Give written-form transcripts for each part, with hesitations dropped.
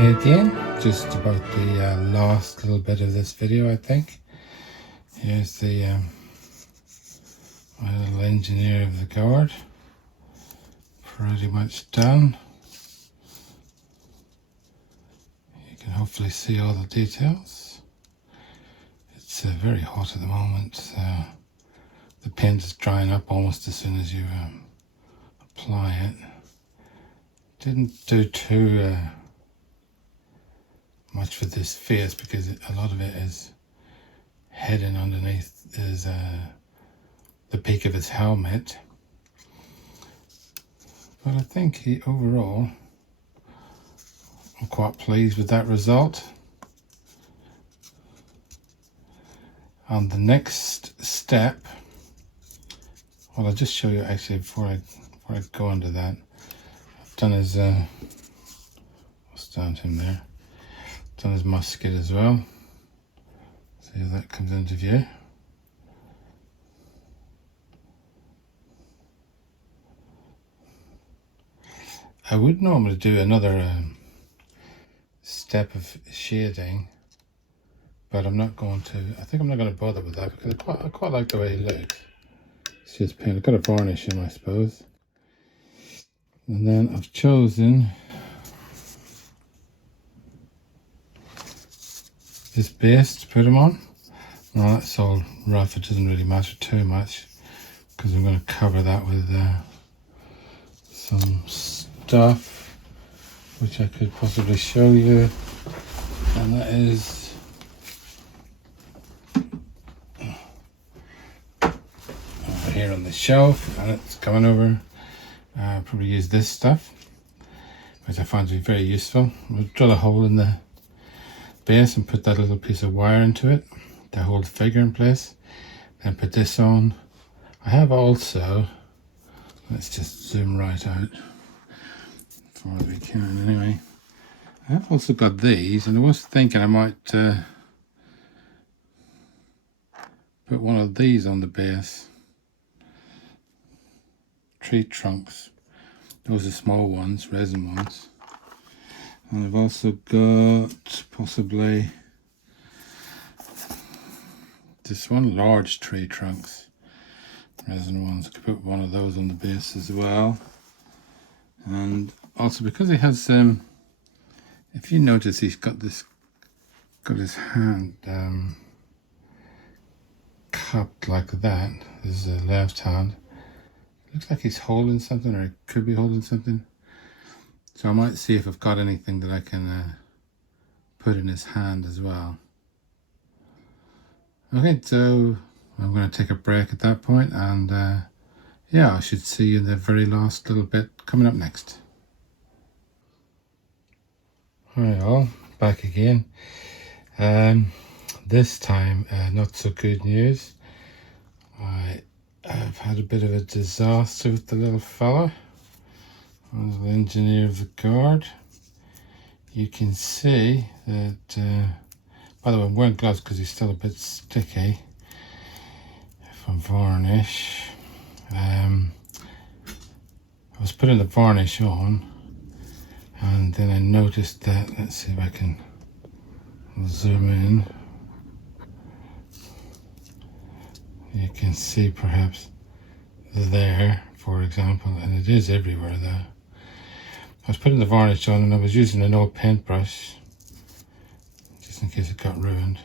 Hi again, just about the last little bit of this video, I think. Here's the my little engineer of the guard, pretty much done. You can hopefully see all the details. It's very hot at the moment. The paint is drying up almost as soon as you apply it. Didn't do too much for this face because a lot of it is hidden underneath the peak of his helmet. But I think overall, I'm quite pleased with that result. On the next step, well, I'll just show you actually before I go into that. I've done his I'll stand him there. Done his musket as well. See how that comes into view. I would normally do another step of shading, but I'm not going to. I think I'm not going to bother with that because I quite like the way he looks. It's just paint. I've got to varnish him, I suppose. And then I've chosen this base to put him on. Now that's all rough, it doesn't really matter too much because I'm going to cover that with some stuff which I could possibly show you, and that is over here on the shelf, and it's coming over. I'll probably use this stuff which I find to be very useful. We'll drill a hole in the base and put that little piece of wire into it to hold the figure in place, then put this on. I have also, let's just zoom right out as far as we can anyway. I have also got these, and I was thinking I might put one of these on the base. Tree trunks, those are small ones, resin ones. And I've also got possibly this one, large tree trunks, resin ones. I could put one of those on the base as well. And also because he has, if you notice, he's got his hand cupped like that. This is a left hand. Looks like he's holding something, or he could be holding something. So I might see if I've got anything that I can put in his hand as well. Okay, so I'm going to take a break at that point, and yeah, I should see you in the very last little bit coming up next. Hi all, back again. This time, not so good news. I've had a bit of a disaster with the little fella. I was the engineer of the guard. You can see that, by the way, I'm wearing gloves because he's still a bit sticky from varnish. I was putting the varnish on, and then I noticed that, let's see if I can zoom in. You can see perhaps there, for example, and it is everywhere there. I was putting the varnish on and I was using an old paintbrush just in case it got ruined,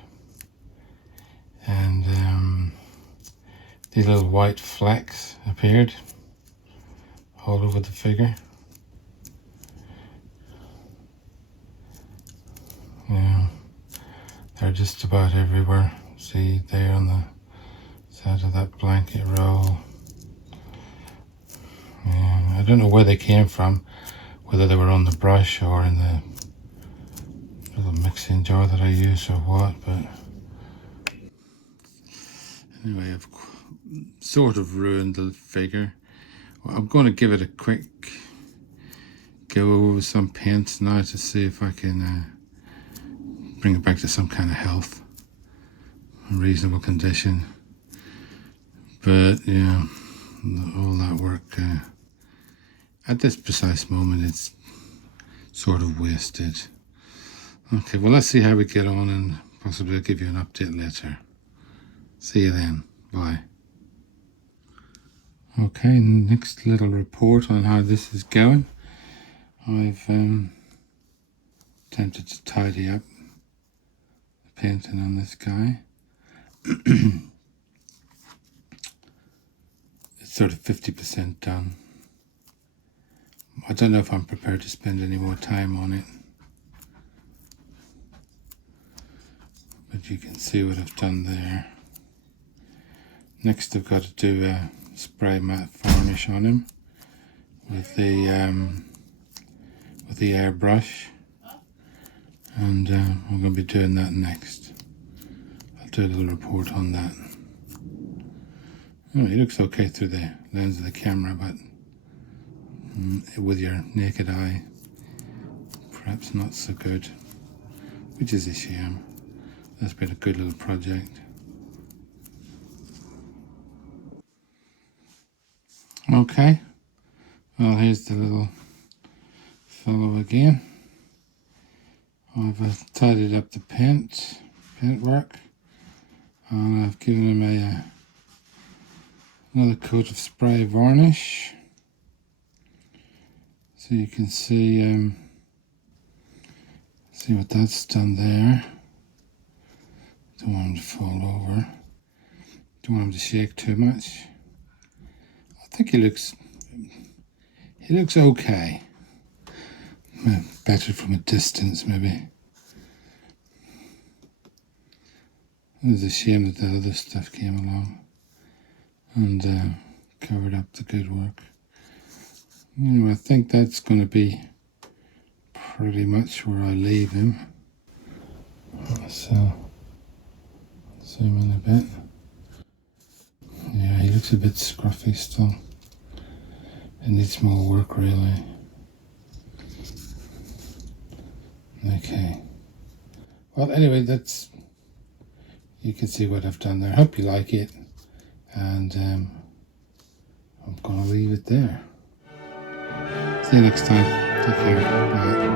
and these little white flecks appeared all over the figure. Yeah, they're just about everywhere. See there on the side of that blanket roll. Yeah, I don't know where they came from, whether they were on the brush or in the little mixing jar that I use or what, but anyway, I've sort of ruined the figure. Well, I'm going to give it a quick go over some paints now to see if I can bring it back to some kind of health, a reasonable condition. But yeah, all that work at this precise moment, it's sort of wasted. Okay, well, let's see how we get on, and possibly I'll give you an update later. See you then. Bye. Okay, next little report on how this is going. I've attempted to tidy up the painting on this guy. It's sort of 50% done. I don't know if I'm prepared to spend any more time on it, but you can see what I've done there. Next I've got to do a spray matte varnish on him with the airbrush, and I'm going to be doing that next. I'll do a little report on that. Oh, he looks okay through the lens of the camera, but with your naked eye, perhaps not so good, which is a shame. That's been a good little project. Okay, well, here's the little fellow again. I've tidied up the paint work, and I've given him another coat of spray varnish, so you can see what that's done there. Don't want him to fall over. Don't want him to shake too much. I think he looks okay. Better from a distance, maybe. It was a shame that the other stuff came along and covered up the good work. Anyway, I think that's going to be pretty much where I leave him. So, zoom in a bit. Yeah, he looks a bit scruffy still. It needs more work, really. Okay. Well, anyway, you can see what I've done there. I hope you like it, and I'm going to leave it there. See you next time. Take care. Bye.